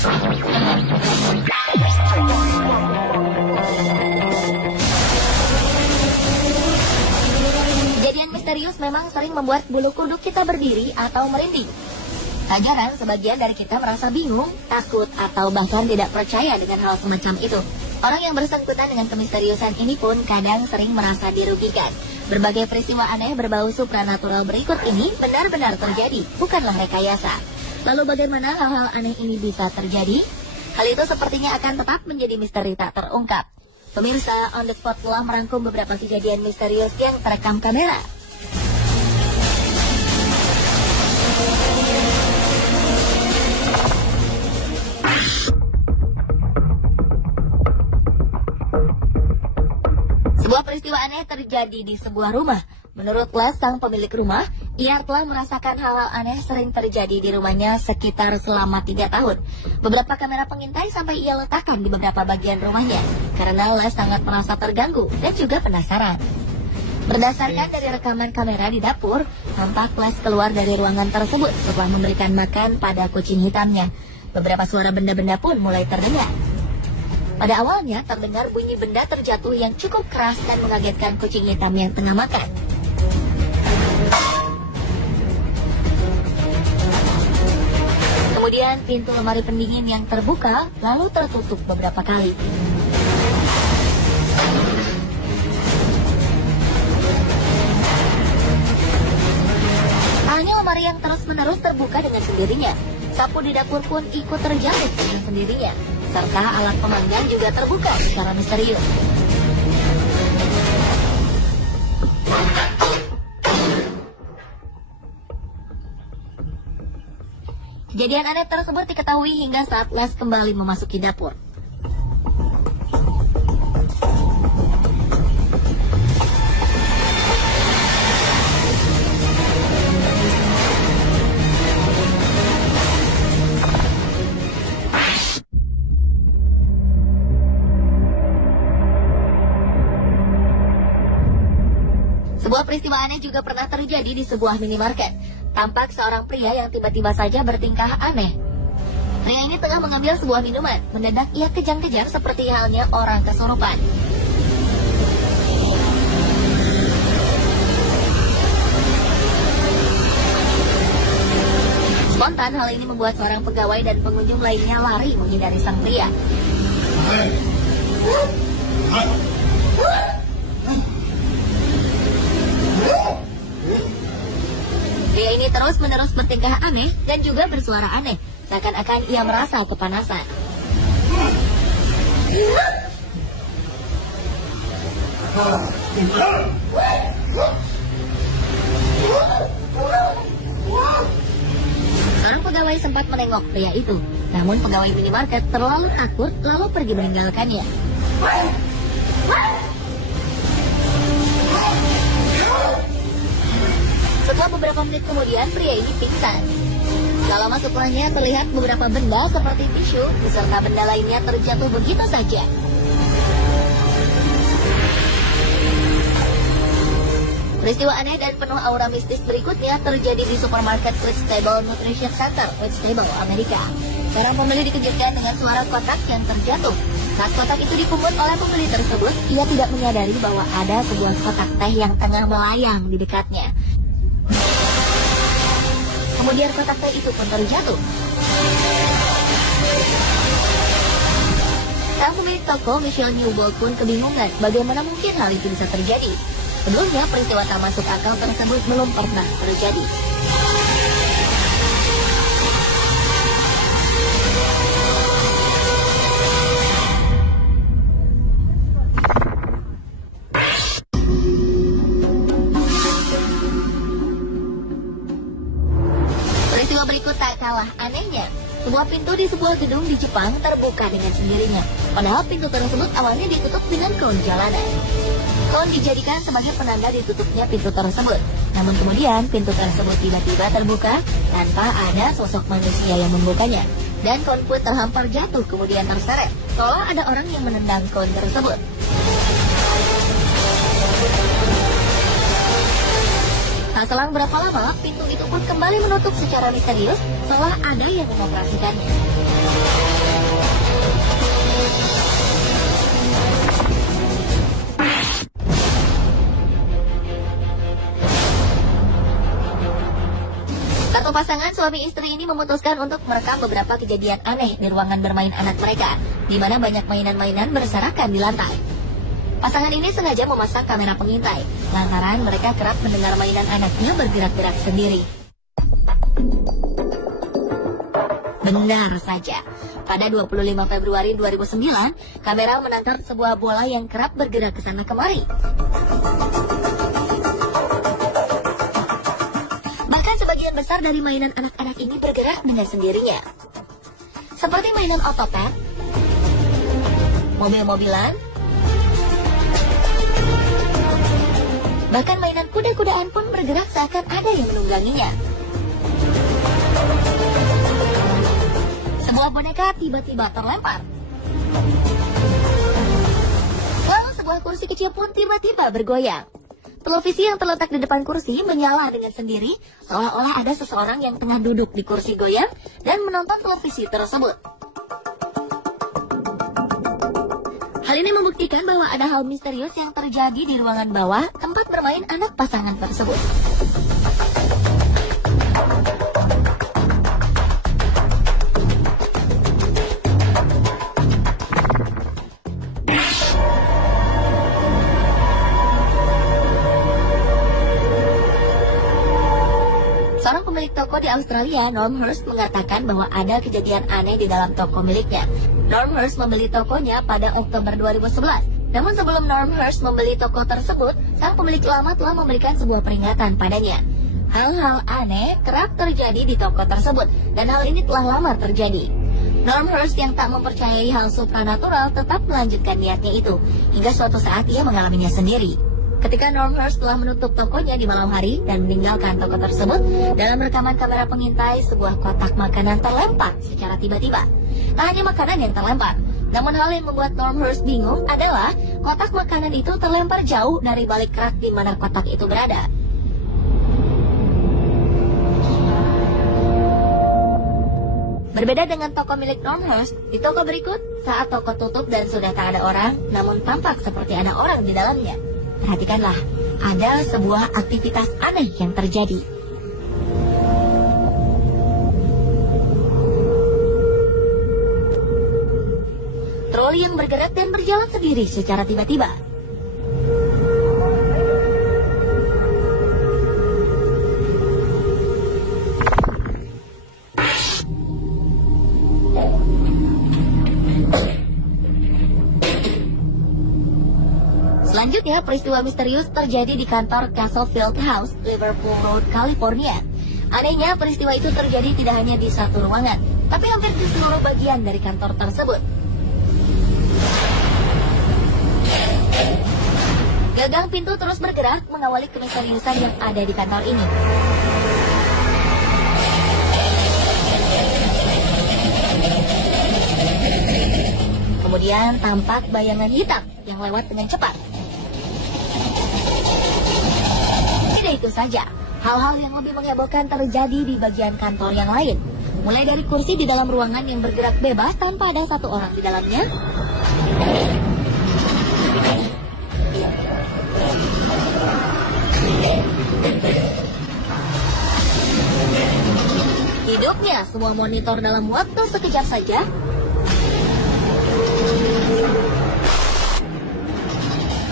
Kejadian misterius memang sering membuat bulu kuduk kita berdiri atau merinding. Tak jarang sebagian dari kita merasa bingung, takut, atau bahkan tidak percaya dengan hal semacam itu. Orang yang bersangkutan dengan kemisteriusan ini pun kadang sering merasa dirugikan. Berbagai peristiwa aneh berbau supranatural berikut ini benar-benar terjadi, bukanlah rekayasa. Lalu bagaimana hal-hal aneh ini bisa terjadi? Hal itu sepertinya akan tetap menjadi misteri tak terungkap. Pemirsa, On The Spot telah merangkum beberapa kejadian misterius yang terekam kamera. Sebuah peristiwa aneh terjadi di sebuah rumah. Menurut Les, sang pemilik rumah, ia telah merasakan hal-hal aneh sering terjadi di rumahnya sekitar selama 3 tahun. Beberapa kamera pengintai sampai ia letakkan di beberapa bagian rumahnya, karena Les sangat merasa terganggu dan juga penasaran. Berdasarkan dari rekaman kamera di dapur, tampak Les keluar dari ruangan tersebut setelah memberikan makan pada kucing hitamnya. Beberapa suara benda-benda pun mulai terdengar. Pada awalnya terdengar bunyi benda terjatuh yang cukup keras dan mengagetkan kucing hitam yang tengah makan. Kemudian pintu lemari pendingin yang terbuka lalu tertutup beberapa kali. Hanya lemari yang terus-menerus terbuka dengan sendirinya. Sapu di dapur pun ikut terjatuh dengan sendirinya. Serta alat pemanggang juga terbuka secara misterius. Kejadian aneh tersebut diketahui hingga saat Les kembali memasuki dapur. Sebuah peristiwa aneh juga pernah terjadi di sebuah minimarket. Tampak seorang pria yang tiba-tiba saja bertingkah aneh. Pria ini tengah mengambil sebuah minuman. Mendadak ia kejang-kejang seperti halnya orang kesurupan. Spontan hal ini membuat seorang pegawai dan pengunjung lainnya lari menghindari sang pria. Pria ini terus-menerus bertingkah aneh dan juga bersuara aneh, seakan-akan ia merasa kepanasan. Seorang pegawai sempat menengok pria itu, namun pegawai minimarket terlalu takut lalu pergi meninggalkannya. Setelah beberapa menit kemudian, pria ini pingsan. Tak lama setelahnya terlihat beberapa benda seperti tisu beserta benda lainnya terjatuh begitu saja. Peristiwa aneh dan penuh aura mistis berikutnya terjadi di supermarket Vegetable Nutrition Center, Vegetable, Amerika. Seorang pembeli dikejutkan dengan suara kotak yang terjatuh. Saat kotak itu dipungut oleh pembeli tersebut, ia tidak menyadari bahwa ada sebuah kotak teh yang tengah melayang di dekatnya. Kemudian kotak teh itu pun terjatuh. Sang pemilik toko, Michelle Newbold, pun kebingungan bagaimana mungkin hal itu bisa terjadi. Sebelumnya, peristiwa tak masuk akal tersebut belum pernah terjadi. Peristiwa berikut tak kalah anehnya. Sebuah pintu di sebuah gedung di Jepang terbuka dengan sendirinya. Padahal pintu tersebut awalnya ditutup dengan kon jalanan. Kon dijadikan sebagai penanda ditutupnya pintu tersebut. Namun kemudian pintu tersebut tiba-tiba terbuka tanpa ada sosok manusia yang membukanya. Dan kon pun terhampar jatuh kemudian terseret. Seolah ada orang yang menendang kon tersebut. Tak selang berapa lama, pintu itu pun kembali menutup secara misterius, seolah ada yang mengoperasikannya. Untuk pasangan suami istri ini memutuskan untuk merekam beberapa kejadian aneh di ruangan bermain anak mereka, di mana banyak mainan-mainan berserakan di lantai. Pasangan ini sengaja memasang kamera pengintai, lantaran mereka kerap mendengar mainan anaknya bergerak-gerak sendiri. Benar saja, pada 25 Februari 2009, kamera menangkap sebuah bola yang kerap bergerak ke sana kemari. Bahkan sebagian besar dari mainan anak-anak ini bergerak dengan sendirinya. Seperti mainan otopet, mobil-mobilan, bahkan mainan kuda-kudaan pun bergerak seakan ada yang menungganginya. Sebuah boneka tiba-tiba terlempar. Lalu sebuah kursi kecil pun tiba-tiba bergoyang. Televisi yang terletak di depan kursi menyala dengan sendiri, seolah-olah ada seseorang yang tengah duduk di kursi goyang dan menonton televisi tersebut. Hal ini membuktikan bahwa ada hal misterius yang terjadi di ruangan bawah tempat bermain anak pasangan tersebut. Seorang pemilik toko di Australia, Norm Hurst, mengatakan bahwa ada kejadian aneh di dalam toko miliknya. Norm Hurst membeli tokonya pada Oktober 2011. Namun sebelum Norm Hurst membeli toko tersebut, sang pemilik lama telah memberikan sebuah peringatan padanya. Hal-hal aneh kerap terjadi di toko tersebut, dan hal ini telah lama terjadi. Norm Hurst yang tak mempercayai hal supranatural tetap melanjutkan niatnya itu, hingga suatu saat ia mengalaminya sendiri. Ketika Norm Hurst telah menutup tokonya di malam hari dan meninggalkan toko tersebut, dalam rekaman kamera pengintai sebuah kotak makanan terlempar secara tiba-tiba. Tak hanya makanan yang terlempar, namun hal yang membuat Norm Hurst bingung adalah kotak makanan itu terlempar jauh dari balik rak di mana kotak itu berada. Berbeda dengan toko milik Norm Hurst, di toko berikut, saat toko tutup dan sudah tak ada orang, namun tampak seperti ada orang di dalamnya. Perhatikanlah, ada sebuah aktivitas aneh yang terjadi. Troli yang bergerak dan berjalan sendiri secara tiba-tiba. Selanjutnya, peristiwa misterius terjadi di kantor Castle Field House, Liverpool Road, California. Anehnya, peristiwa itu terjadi tidak hanya di satu ruangan, tapi hampir di seluruh bagian dari kantor tersebut. Gagang pintu terus bergerak mengawali kemisteriusan yang ada di kantor ini. Kemudian tampak bayangan hitam yang lewat dengan cepat. Tidak itu saja, hal-hal yang lebih menghebohkan terjadi di bagian kantor yang lain. Mulai dari kursi di dalam ruangan yang bergerak bebas tanpa ada satu orang di dalamnya, hidupnya semua monitor dalam waktu sekejap saja,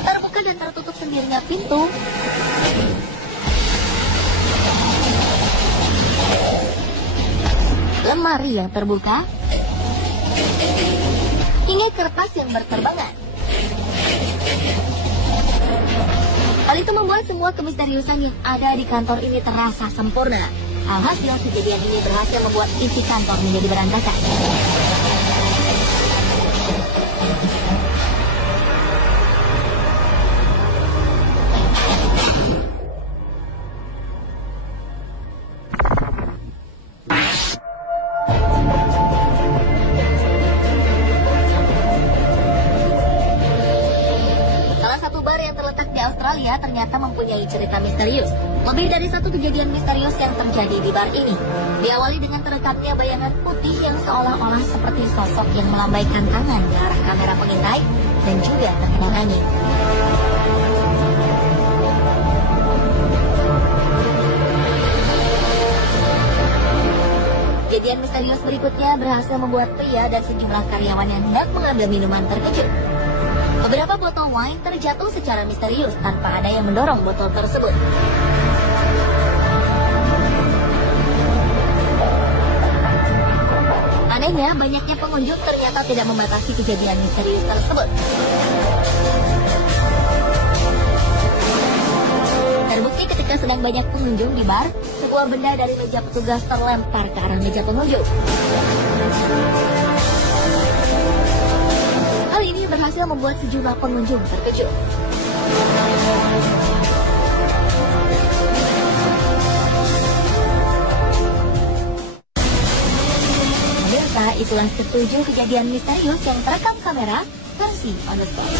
terbuka dan tertutup sendirinya pintu, lemari yang terbuka, hingga kertas yang berterbangan. Hal itu membuat semua kemisteriusan yang ada di kantor ini terasa sempurna. Alhasil, kejadian ini berhasil membuat isi kantor menjadi berantakan. Ternyata mempunyai cerita misterius. Lebih dari satu kejadian misterius yang terjadi di bar ini. Diawali dengan terekatnya bayangan putih yang seolah-olah seperti sosok yang melambaikan tangan ke arah kamera pengintai dan juga terkena angin. Kejadian misterius berikutnya berhasil membuat pria dan sejumlah karyawan yang hendak mengambil minuman terkejut. Beberapa botol wine terjatuh secara misterius tanpa ada yang mendorong botol tersebut. Anehnya, banyaknya pengunjung ternyata tidak membatasi kejadian misterius tersebut. Terbukti ketika sedang banyak pengunjung di bar, sebuah benda dari meja petugas terlempar ke arah meja pengunjung. Hal ini berhasil membuat sejumlah pengunjung terkejut. Pemirsa, itulah 7 kejadian misterius yang terekam kamera versi On The Spot.